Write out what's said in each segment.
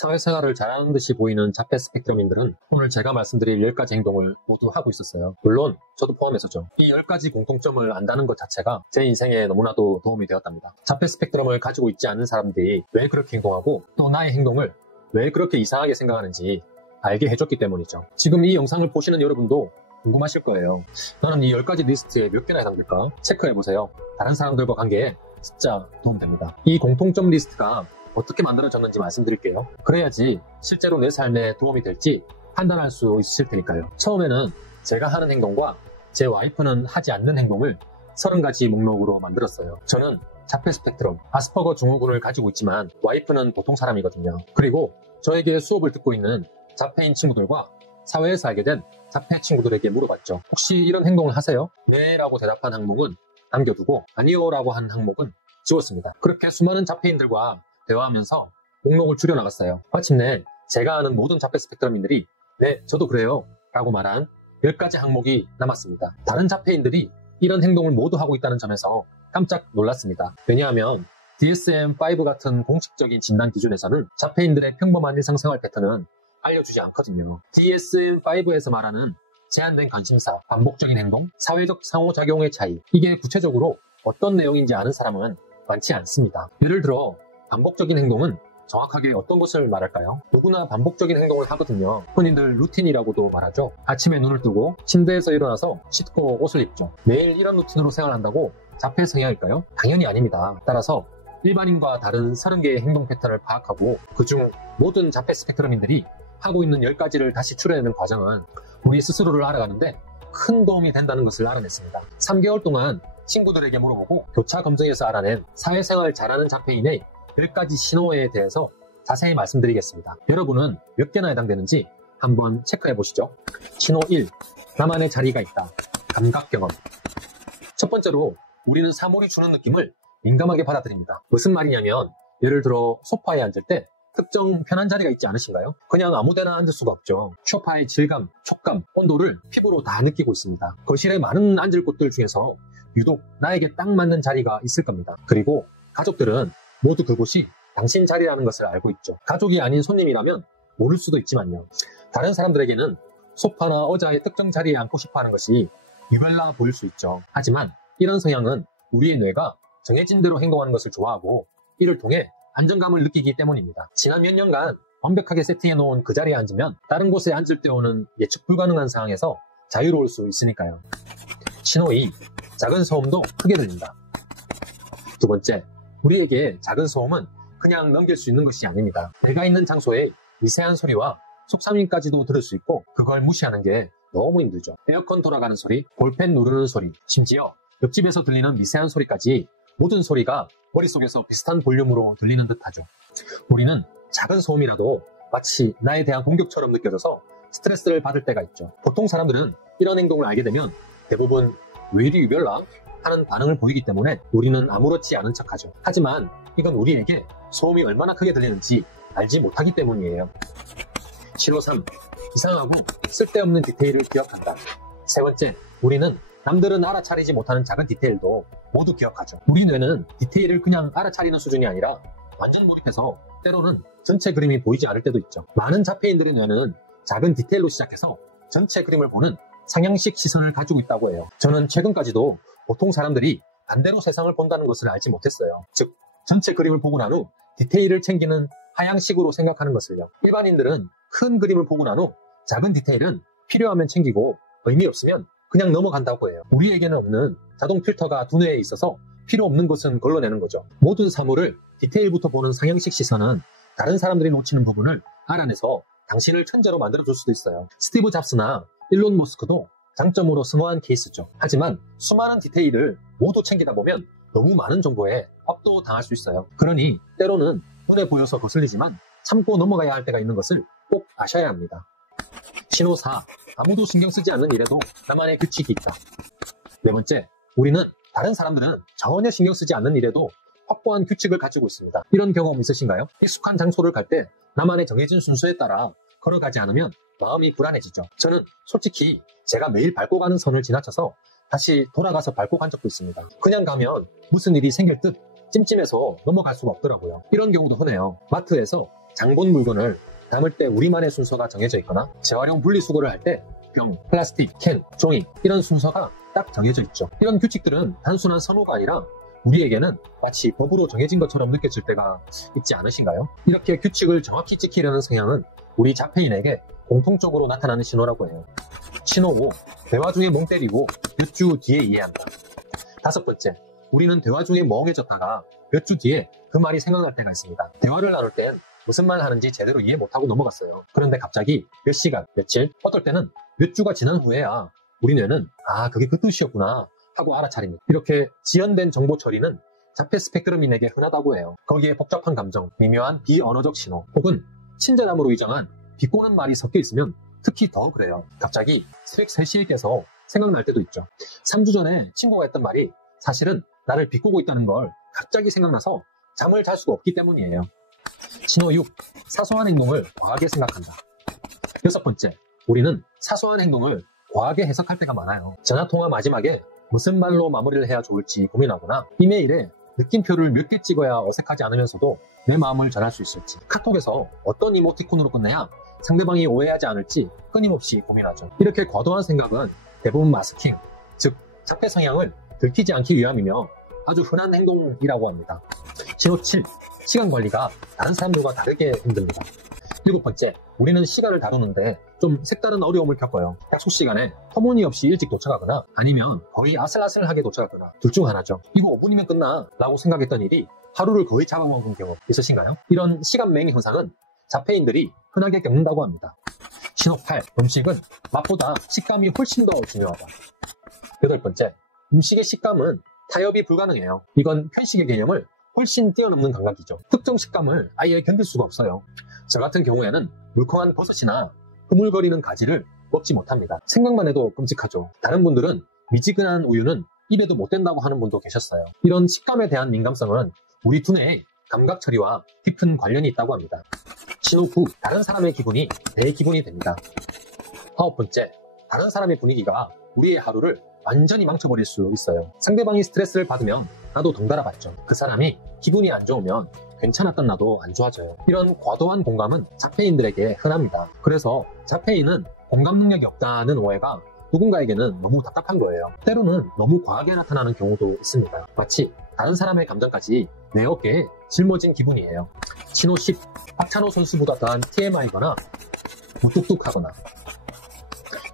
사회생활을 잘하는 듯이 보이는 자폐 스펙트럼인들은 오늘 제가 말씀드릴 10가지 행동을 모두 하고 있었어요. 물론 저도 포함해서죠. 이 10가지 공통점을 안다는 것 자체가 제 인생에 너무나도 도움이 되었답니다. 자폐 스펙트럼을 가지고 있지 않은 사람들이 왜 그렇게 행동하고 또 나의 행동을 왜 그렇게 이상하게 생각하는지 알게 해줬기 때문이죠. 지금 이 영상을 보시는 여러분도 궁금하실 거예요. 나는 이 10가지 리스트에 몇 개나 해당될까? 체크해보세요. 다른 사람들과 관계에 진짜 도움됩니다. 이 공통점 리스트가 어떻게 만들어졌는지 말씀드릴게요. 그래야지 실제로 내 삶에 도움이 될지 판단할 수 있으실 테니까요. 처음에는 제가 하는 행동과 제 와이프는 하지 않는 행동을 30가지 목록으로 만들었어요. 저는 자폐 스펙트럼, 아스퍼거 증후군을 가지고 있지만 와이프는 보통 사람이거든요. 그리고 저에게 수업을 듣고 있는 자폐인 친구들과 사회에서 알게 된 자폐 친구들에게 물어봤죠. 혹시 이런 행동을 하세요? 네 라고 대답한 항목은 남겨두고 아니요 라고 한 항목은 지웠습니다. 그렇게 수많은 자폐인들과 대화하면서 목록을 줄여나갔어요. 마침내 제가 아는 모든 자폐 스펙트럼인들이 네, 저도 그래요 라고 말한 10가지 항목이 남았습니다. 다른 자폐인들이 이런 행동을 모두 하고 있다는 점에서 깜짝 놀랐습니다. 왜냐하면 DSM-5 같은 공식적인 진단 기준에서는 자폐인들의 평범한 일상생활 패턴은 알려주지 않거든요. DSM-5에서 말하는 제한된 관심사, 반복적인 행동, 사회적 상호작용의 차이, 이게 구체적으로 어떤 내용인지 아는 사람은 많지 않습니다. 예를 들어 반복적인 행동은 정확하게 어떤 것을 말할까요? 누구나 반복적인 행동을 하거든요. 흔히들 루틴이라고도 말하죠. 아침에 눈을 뜨고 침대에서 일어나서 씻고 옷을 입죠. 매일 이런 루틴으로 생활한다고 자폐 성향일까요? 당연히 아닙니다. 따라서 일반인과 다른 30개의 행동 패턴을 파악하고 그중 모든 자폐 스펙트럼인들이 하고 있는 10가지를 다시 추려내는 과정은 우리 스스로를 알아가는데 큰 도움이 된다는 것을 알아냈습니다. 3개월 동안 친구들에게 물어보고 교차 검증에서 알아낸 사회생활 잘하는 자폐인의 10가지 신호에 대해서 자세히 말씀드리겠습니다. 여러분은 몇 개나 해당되는지 한번 체크해 보시죠. 신호 1. 나만의 자리가 있다. 감각 경험. 첫 번째로 우리는 사물이 주는 느낌을 민감하게 받아들입니다. 무슨 말이냐면 예를 들어 소파에 앉을 때 특정 편한 자리가 있지 않으신가요? 그냥 아무데나 앉을 수가 없죠. 소파의 질감, 촉감, 온도를 피부로 다 느끼고 있습니다. 거실에 많은 앉을 곳들 중에서 유독 나에게 딱 맞는 자리가 있을 겁니다. 그리고 가족들은 모두 그곳이 당신 자리라는 것을 알고 있죠. 가족이 아닌 손님이라면 모를 수도 있지만요. 다른 사람들에게는 소파나 의자의 특정 자리에 앉고 싶어하는 것이 유별나 보일 수 있죠. 하지만 이런 성향은 우리의 뇌가 정해진 대로 행동하는 것을 좋아하고 이를 통해 안정감을 느끼기 때문입니다. 지난 몇 년간 완벽하게 세팅해놓은 그 자리에 앉으면 다른 곳에 앉을 때 오는 예측 불가능한 상황에서 자유로울 수 있으니까요. 신호 2. 작은 소음도 크게 들린다. 두 번째, 우리에게 작은 소음은 그냥 넘길 수 있는 것이 아닙니다. 내가 있는 장소에 미세한 소리와 속삭임까지도 들을 수 있고 그걸 무시하는 게 너무 힘들죠. 에어컨 돌아가는 소리, 볼펜 누르는 소리, 심지어 옆집에서 들리는 미세한 소리까지 모든 소리가 머릿속에서 비슷한 볼륨으로 들리는 듯하죠. 우리는 작은 소음이라도 마치 나에 대한 공격처럼 느껴져서 스트레스를 받을 때가 있죠. 보통 사람들은 이런 행동을 알게 되면 대부분 왜 이리 유별나? 하는 반응을 보이기 때문에 우리는 아무렇지 않은 척하죠. 하지만 이건 우리에게 소음이 얼마나 크게 들리는지 알지 못하기 때문이에요. 신호 3. 이상하고 쓸데없는 디테일을 기억한다. 세 번째, 우리는 남들은 알아차리지 못하는 작은 디테일도 모두 기억하죠. 우리 뇌는 디테일을 그냥 알아차리는 수준이 아니라 완전 몰입해서 때로는 전체 그림이 보이지 않을 때도 있죠. 많은 자폐인들의 뇌는 작은 디테일로 시작해서 전체 그림을 보는 상향식 시선을 가지고 있다고 해요. 저는 최근까지도 보통 사람들이 반대로 세상을 본다는 것을 알지 못했어요. 즉, 전체 그림을 보고 난 후 디테일을 챙기는 하향식으로 생각하는 것을요. 일반인들은 큰 그림을 보고 난 후 작은 디테일은 필요하면 챙기고 의미 없으면 그냥 넘어간다고 해요. 우리에게는 없는 자동 필터가 두뇌에 있어서 필요 없는 것은 걸러내는 거죠. 모든 사물을 디테일부터 보는 상향식 시선은 다른 사람들이 놓치는 부분을 알아내서 당신을 천재로 만들어줄 수도 있어요. 스티브 잡스나 일론 머스크도 장점으로 승화한 케이스죠. 하지만 수많은 디테일을 모두 챙기다 보면 너무 많은 정보에 압도당할 수 있어요. 그러니 때로는 눈에 보여서 거슬리지만 참고 넘어가야 할 때가 있는 것을 꼭 아셔야 합니다. 신호 4. 아무도 신경 쓰지 않는 일에도 나만의 규칙이 있다. 네 번째, 우리는 다른 사람들은 전혀 신경 쓰지 않는 일에도 확고한 규칙을 가지고 있습니다. 이런 경험 있으신가요? 익숙한 장소를 갈 때 나만의 정해진 순서에 따라 걸어가지 않으면 마음이 불안해지죠. 저는 솔직히 제가 매일 밟고 가는 선을 지나쳐서 다시 돌아가서 밟고 간 적도 있습니다. 그냥 가면 무슨 일이 생길 듯 찜찜해서 넘어갈 수가 없더라고요. 이런 경우도 흔해요. 마트에서 장본 물건을 담을 때 우리만의 순서가 정해져 있거나 재활용 분리수거를 할 때 병, 플라스틱, 캔, 종이 이런 순서가 딱 정해져 있죠. 이런 규칙들은 단순한 선호가 아니라 우리에게는 마치 법으로 정해진 것처럼 느껴질 때가 있지 않으신가요? 이렇게 규칙을 정확히 지키려는 성향은 우리 자폐인에게 공통적으로 나타나는 신호라고 해요. 신호 5. 대화 중에 멍 때리고 몇 주 뒤에 이해한다. 5번째. 우리는 대화 중에 멍해졌다가 몇 주 뒤에 그 말이 생각날 때가 있습니다. 대화를 나눌 땐 무슨 말 하는지 제대로 이해 못하고 넘어갔어요. 그런데 갑자기 몇 시간, 며칠, 어떨 때는 몇 주가 지난 후에야 우리 뇌는 그게 그 뜻이었구나 하고 알아차립니다. 이렇게 지연된 정보 처리는 자폐 스펙트럼인에게 흔하다고 해요. 거기에 복잡한 감정, 미묘한 비언어적 신호, 혹은 친절함으로 위장한 비꼬는 말이 섞여 있으면 특히 더 그래요. 갑자기 새벽 3시에 깨서 생각날 때도 있죠. 3주 전에 친구가 했던 말이 사실은 나를 비꼬고 있다는 걸 갑자기 생각나서 잠을 잘 수가 없기 때문이에요. 신호 6. 사소한 행동을 과하게 생각한다. 6번째. 우리는 사소한 행동을 과하게 해석할 때가 많아요. 전화통화 마지막에 무슨 말로 마무리를 해야 좋을지 고민하거나 이메일에 느낌표를 몇 개 찍어야 어색하지 않으면서도 내 마음을 전할 수 있을지, 카톡에서 어떤 이모티콘으로 끝내야 상대방이 오해하지 않을지 끊임없이 고민하죠. 이렇게 과도한 생각은 대부분 마스킹, 즉 자폐 성향을 들키지 않기 위함이며 아주 흔한 행동이라고 합니다. 신호 7. 시간 관리가 다른 사람들과 다르게 힘듭니다. 7번째. 우리는 시간을 다루는데 좀 색다른 어려움을 겪어요. 약속 시간에 터무니없이 일찍 도착하거나 아니면 거의 아슬아슬하게 도착하거나 둘 중 하나죠. 이거 5분이면 끝나 라고 생각했던 일이 하루를 거의 잡아먹은 경우 있으신가요? 이런 시간맹 현상은 자폐인들이 흔하게 겪는다고 합니다. 신호 8. 음식은 맛보다 식감이 훨씬 더 중요하다. 8번째. 음식의 식감은 타협이 불가능해요. 이건 편식의 개념을 훨씬 뛰어넘는 감각이죠. 특정 식감을 아예 견딜 수가 없어요. 저 같은 경우에는 물컹한 버섯이나 흐물거리는 가지를 먹지 못합니다. 생각만 해도 끔찍하죠. 다른 분들은 미지근한 우유는 입에도 못 댄다고 하는 분도 계셨어요. 이런 식감에 대한 민감성은 우리 두뇌의 감각 처리와 깊은 관련이 있다고 합니다. 신호 9. 다른 사람의 기분이 내 기분이 됩니다. 9번째. 다른 사람의 분위기가 우리의 하루를 완전히 망쳐버릴 수 있어요. 상대방이 스트레스를 받으면 나도 덩달아 받죠. 그 사람이 기분이 안 좋으면 괜찮았던 나도 안 좋아져요. 이런 과도한 공감은 자폐인들에게 흔합니다. 그래서 자폐인은 공감 능력이 없다는 오해가 누군가에게는 너무 답답한 거예요. 때로는 너무 과하게 나타나는 경우도 있습니다. 마치 다른 사람의 감정까지 내 어깨에 짊어진 기분이에요. 신호 10. 박찬호 선수보다 더한 TMI거나 무뚝뚝하거나.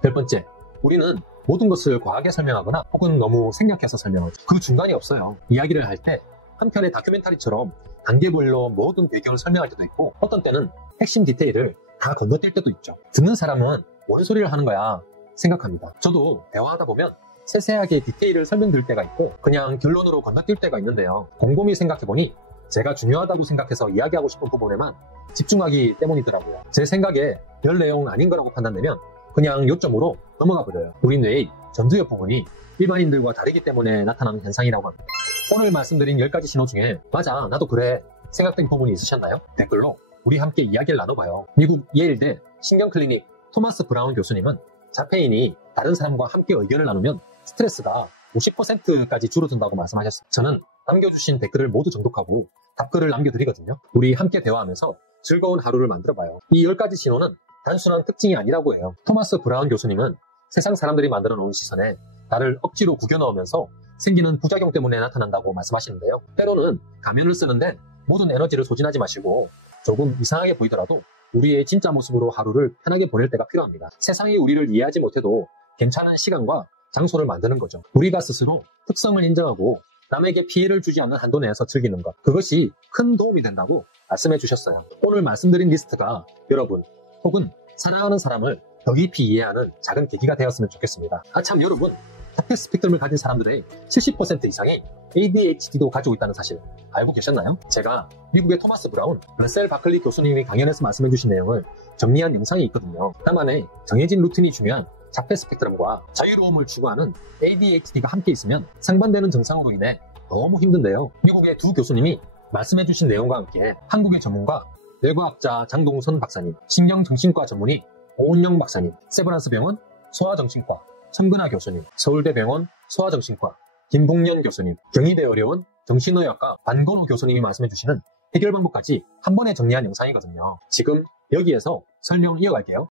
10번째. 우리는 모든 것을 과하게 설명하거나 혹은 너무 생략해서 설명하죠. 그 중간이 없어요. 이야기를 할 때 한 편의 다큐멘터리처럼 단계별로 모든 배경을 설명할 때도 있고 어떤 때는 핵심 디테일을 다 건너뛸 때도 있죠. 듣는 사람은 뭔 소리를 하는 거야 생각합니다. 저도 대화하다 보면 세세하게 디테일을 설명드릴 때가 있고 그냥 결론으로 건너뛸 때가 있는데요. 곰곰이 생각해보니 제가 중요하다고 생각해서 이야기하고 싶은 부분에만 집중하기 때문이더라고요. 제 생각에 별 내용 아닌 거라고 판단되면 그냥 요점으로 넘어가 버려요. 우리 뇌의 전두엽 부분이 일반인들과 다르기 때문에 나타나는 현상이라고 합니다. 오늘 말씀드린 10가지 신호 중에 맞아 나도 그래 생각된 부분이 있으셨나요? 댓글로 우리 함께 이야기를 나눠봐요. 미국 예일대 신경클리닉 토마스 브라운 교수님은 자폐인이 다른 사람과 함께 의견을 나누면 스트레스가 50%까지 줄어든다고 말씀하셨습니다. 저는 남겨주신 댓글을 모두 정독하고 답글을 남겨드리거든요. 우리 함께 대화하면서 즐거운 하루를 만들어봐요. 이 10가지 신호는 단순한 특징이 아니라고 해요. 토마스 브라운 교수님은 세상 사람들이 만들어 놓은 시선에 나를 억지로 구겨 넣으면서 생기는 부작용 때문에 나타난다고 말씀하시는데요. 때로는 가면을 쓰는데 모든 에너지를 소진하지 마시고 조금 이상하게 보이더라도 우리의 진짜 모습으로 하루를 편하게 보낼 때가 필요합니다. 세상이 우리를 이해하지 못해도 괜찮은 시간과 장소를 만드는 거죠. 우리가 스스로 특성을 인정하고 남에게 피해를 주지 않는 한도 내에서 즐기는 것, 그것이 큰 도움이 된다고 말씀해 주셨어요. 오늘 말씀드린 리스트가 여러분 혹은 사랑하는 사람을 더 깊이 이해하는 작은 계기가 되었으면 좋겠습니다. 참 여러분, 자폐 스펙트럼을 가진 사람들의 70% 이상이 ADHD도 가지고 있다는 사실 알고 계셨나요? 제가 미국의 토마스 브라운, 러셀 바클리 교수님이 강연에서 말씀해 주신 내용을 정리한 영상이 있거든요. 나만의 정해진 루틴이 중요한 자폐 스펙트럼과 자유로움을 추구하는 ADHD가 함께 있으면 상반되는 증상으로 인해 너무 힘든데요. 미국의 두 교수님이 말씀해 주신 내용과 함께 한국의 전문가 뇌과학자 장동선 박사님, 신경정신과 전문의 오은영 박사님, 세브란스 병원 소아정신과 천근아 교수님, 서울대병원 소아정신과 김봉년 교수님, 경희대 의료원 정신의학과 반건호 교수님이 말씀해 주시는 해결 방법까지 한 번에 정리한 영상이거든요. 지금 여기에서 설명을 이어갈게요.